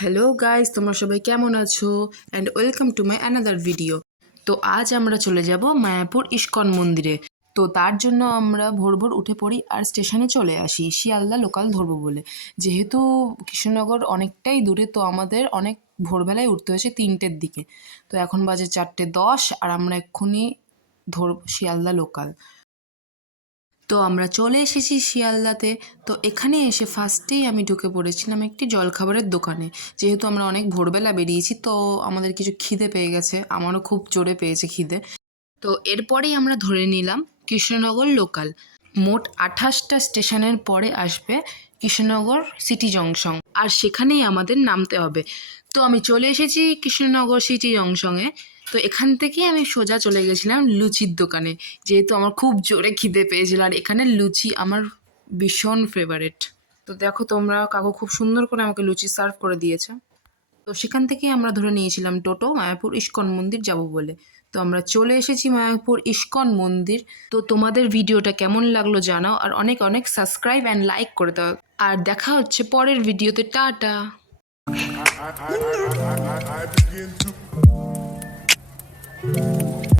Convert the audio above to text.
Hello guys, তোমরা সবাই কেমন আছো? And welcome to my another video. তো আজ আমরা চলে যাব মায়াপুর ইস্কন মন্দিরে। তো তার জন্য আমরা ভোর ভোর উঠে পড়ি আর স্টেশনে চলে আসি শিয়ালদা লোকাল ধরবো বলে। যেহেতু কৃষ্ণনগর অনেকটাই দূরে, তো আমাদের অনেক ভোরবেলায় উঠতে হয়েছে 3টের দিকে। তো এখন বাজে 4:10 আর আমরা এক্ষুনি ধরব শিয়ালদা লোকাল। তো আমরা চলে এসেছি শিয়ালদাতে। তো এখানে এসে ফার্স্টেই আমি ঢুকে পড়েছিলাম একটি জলখাবারের দোকানে। যেহেতু আমরা অনেক ভোরবেলা বেরিয়েছি, তো আমাদের কিছু খিদে পেয়ে গেছে, আমারও খুব জোরে পেয়েছে খিদে। তো এরপরেই আমরা ধরে নিলাম কৃষ্ণনগর লোকাল। মোট 28টা স্টেশনের পরে আসবে কৃষ্ণনগর সিটি জংশন, আর সেখানেই আমাদের নামতে হবে। তো আমি চলে এসেছি কৃষ্ণনগর সিটি জংশনে। তো এখান থেকেই আমি সোজা চলে গেছিলাম লুচির দোকানে, যেহেতু আমার খুব জোরে খিদে পেয়েছিল, আর এখানে লুচি আমার ভীষণ ফেভারিট। তো দেখো তোমরা, কাকু খুব সুন্দর করে আমাকে লুচি সার্ভ করে দিয়েছে। তো সেখান থেকেই আমরা ধরে নিয়েছিলাম টোটো মায়াপুর ইস্কন মন্দির যাব বলে। তো আমরা চলে এসেছি মায়াপুর ইস্কন মন্দির। তো তোমাদের ভিডিওটা কেমন লাগলো জানাও, আর অনেক অনেক সাবস্ক্রাইব অ্যান্ড লাইক করে দাও। আর দেখা হচ্ছে পরের ভিডিওতে। টাটা। I begin to